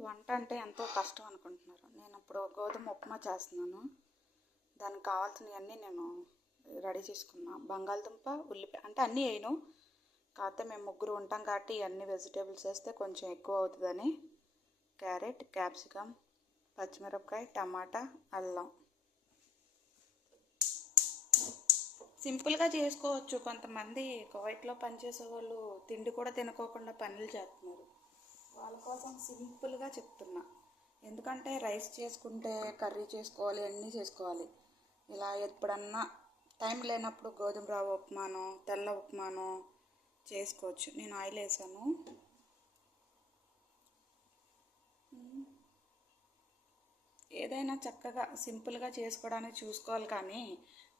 వంట అంటే ఎంతో కష్టం అనుకుంటున్నారు. నేను ఇప్పుడు గోధుమ ఉప్మా చేస్తున్నాను. దానికి కావాల్సినవన్నీ నేను రెడీ చేసుకున్నా. బంగాళదుంప ఉల్లిపాయ అంటే అన్నీ వేయను. కాకపోతే మేము ముగ్గురు ఉంటాం కాబట్టి ఇవన్నీ వెజిటేబుల్స్ వేస్తే కొంచెం ఎక్కువ అవుతుందని. క్యారెట్ క్యాప్సికమ్ పచ్చిమిరపకాయ టమాటా అల్లం. సింపుల్గా చేసుకోవచ్చు. కొంతమంది కువైట్లో పనిచేసే వాళ్ళు తిండి కూడా తినుకోకుండా పనులు చేస్తున్నారు. వాళ్ళ కోసం సింపుల్గా చెప్తున్నా. ఎందుకంటే రైస్ చేసుకుంటే కర్రీ చేసుకోవాలి అన్నీ చేసుకోవాలి. ఇలా ఎప్పుడన్నా టైం లేనప్పుడు గోధుమ రవ్వ ఉప్మాను తెల్ల ఉప్మాను చేసుకోవచ్చు. నేను ఆయిల్ వేసాను. ఏదైనా చక్కగా సింపుల్గా చేసుకోవడానికి చూసుకోవాలి కానీ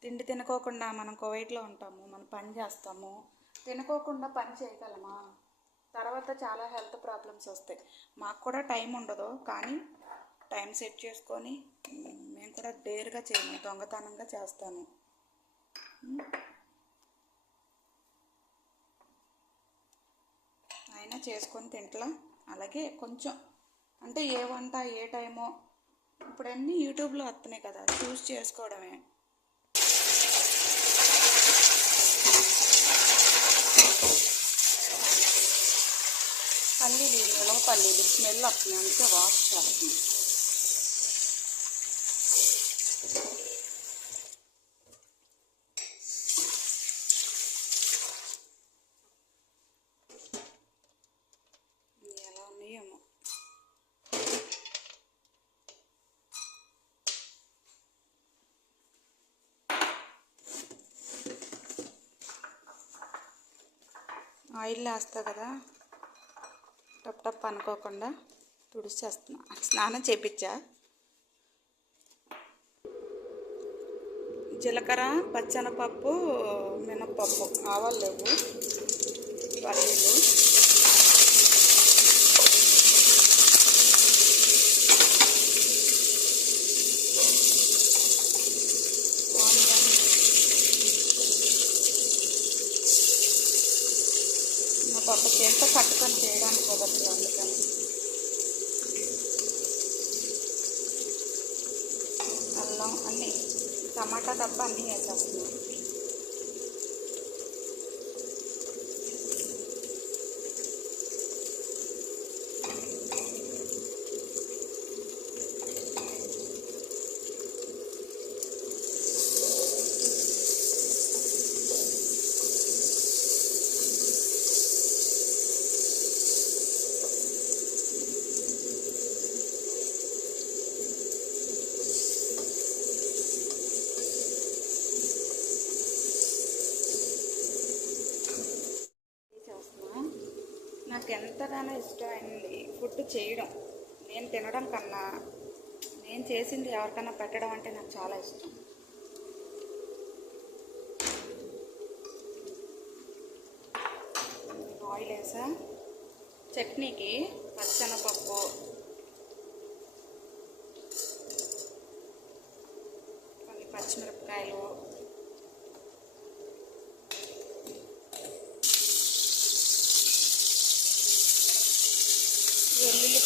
తిండి తినుకోకుండా మనం కువైట్లో ఉంటాము మనం పని చేస్తాము. తినుకోకుండా పని చేయగలమా? తర్వాత చాలా హెల్త్ ప్రాబ్లమ్స్ వస్తాయి. మాకు కూడా టైం ఉండదు. కానీ టైం సెట్ చేసుకొని మేము కూడా డేర్గా చేయము దొంగతనంగా చేస్తాను. అయినా చేసుకొని తింటలా? అలాగే కొంచెం. అంటే ఏ వంట ఏ టైమో. ఇప్పుడన్నీ యూట్యూబ్లో వస్తున్నాయి కదా. చూస్ చేసుకోవడమే. పల్లీలు నిలవ పల్లీలు స్మెల్ వస్తుంది అందుకే వాష్ చేస్తున్నాం ఆయిల్ వేస్తా కదా. టప్ టప్ అనుకోకుండా తుడిచేస్తున్నా. స్నానం చేపించా జీలకర్ర పచ్చనపప్పు మినప్పప్పు. ఆవాలు లేవు. పల్లీలు ఒక పాప చేత పట్టుకొని చేయడానికి కుదరదు అందుకని. అల్లం అన్నీ టమాటా తప్ప అన్నీ వేసేస్తున్నాను నాకు ఎంతగానో ఇష్టమైంది ఫుడ్ చేయడం. నేను తినడం కన్నా నేను చేసింది ఎవరికైనా పెట్టడం అంటే నాకు చాలా ఇష్టం. ఆయిల్ వేసా. చట్నీకి పచ్చనపప్పు కొన్ని పచ్చిమిరపకాయలు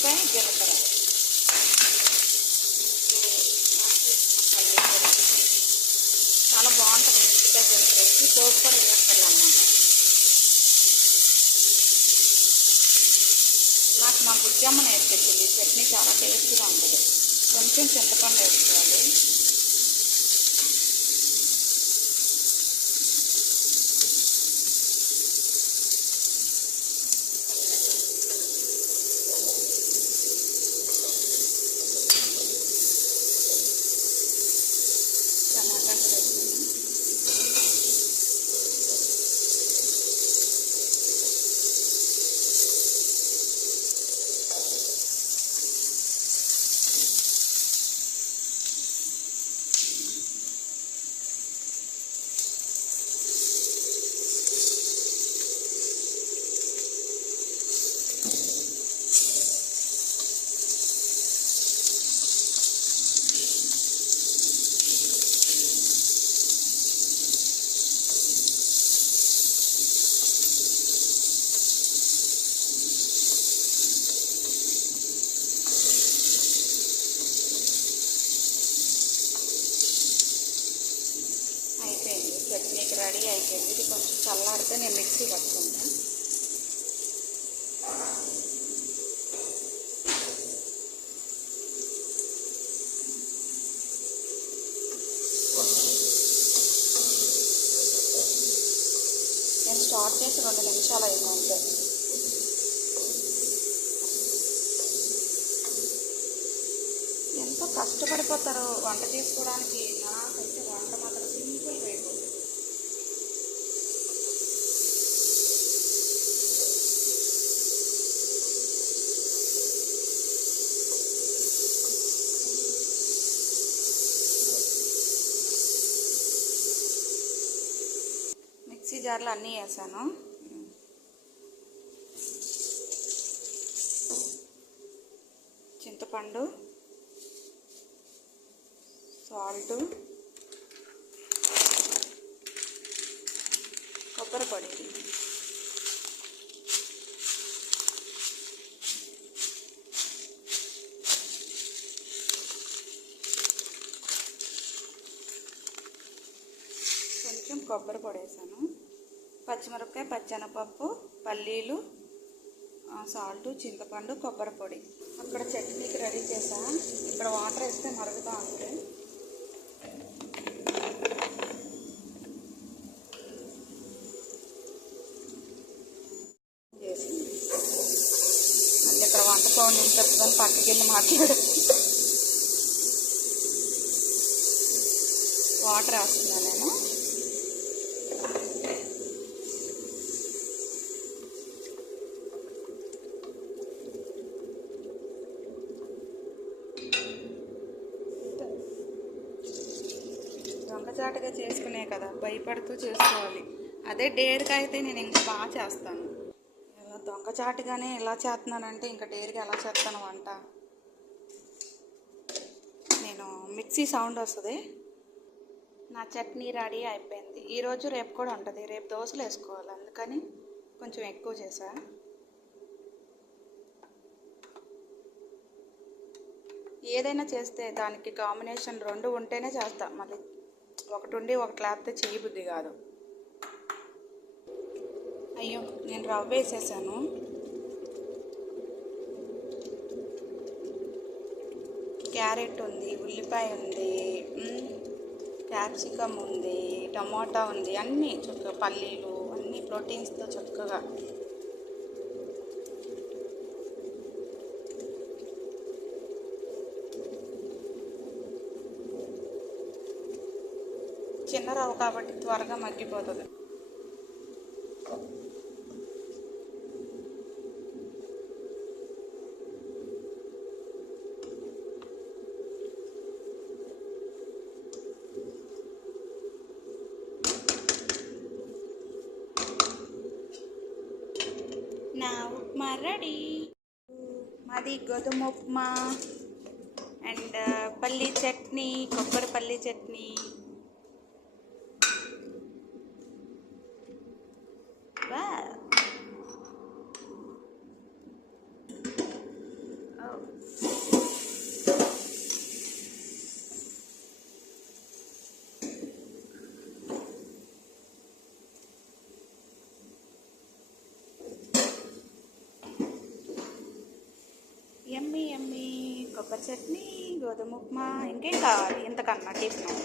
ఉల్లిపాయ జీలకర్ర. చాలా బాగుంటుంది. ఉల్లిపాయ జీలకర్ర వేసి పోపు కూడా వేస్తారు అన్నమాట నాకు మా బుజ్జమ్మ నేర్పించింది. చట్నీ చాలా టేస్ట్గా ఉంటుంది. కొంచెం చింతపండు వేసుకోవాలి టమాటా కూడా వేసుకున్నాం అయిపోయింది. ఇది కొంచెం చల్లారితే నేను మిక్సీ పట్టుకుంటాను నేను స్టార్ట్ చేసి రెండు నిమిషాలు అయింది ఎంతో కష్టపడిపోతారు వంట చేసుకోవడానికి? నాకైతే జార్లు అన్నీ వేసాను. చింతపండు సాల్ట్ కొబ్బరి పొడి. కొంచెం కొబ్బరి పొడి వేసాను. పచ్చిమిరపకాయ పచ్చెనపప్పు పల్లీలు సాల్ట్ చింతపండు కొబ్బరి పొడి. అక్కడ చట్నీకి రెడీ చేసా. ఇక్కడ వాటర్ వేస్తే మరుగుతా ఉంది. మళ్ళీ ఇక్కడ వంట సౌండ్ ఉంటుందని పక్కకి వెళ్ళి మాట్లాడు. వాటర్ వేస్తున్నా నేను. చేసుకునే కదా భయపడుతూ చేసుకోవాలి. అదే డేర్గా అయితే నేను ఇంకా బాగా చేస్తాను. ఇలా దొంగచాటుగానే ఎలా చేస్తున్నానంటే ఇంకా డేర్గా ఎలా చేస్తాను వంట? నేను మిక్సీ సౌండ్ వస్తుంది. నా చట్నీ రెడీ అయిపోయింది. ఈరోజు రేపు కూడా ఉంటుంది. రేపు దోశలు వేసుకోవాలి. అందుకని కొంచెం ఎక్కువ చేసా ఏదైనా చేస్తే దానికి కాంబినేషన్ రెండు ఉంటేనే చేస్తా. మళ్ళీ ఒకటి ఉండి ఒకటి లేకపోతే చేయబుద్ధి కాదు. అయ్యో నేను రవ్వ వేసేసాను క్యారెట్ ఉంది ఉల్లిపాయ ఉంది క్యాప్సికమ్ ఉంది టమాటా ఉంది అన్నీ చక్కగా పల్లీలు అన్ని ప్రోటీన్స్తో చక్కగా చిన్న రవ్వ కాబట్టి త్వరగా మగ్గిపోతుంది. నా ఉప్మా రెడీ. మాది గోధుమ ఉప్మా అండ్ పల్లీ చట్నీ కొబ్బరి పల్లీ చట్నీ. కొబ్బరి చట్నీ గోధుమ ఉప్మా ఇంకేం కావాలి? ఇంతకన్నా టిఫిన్.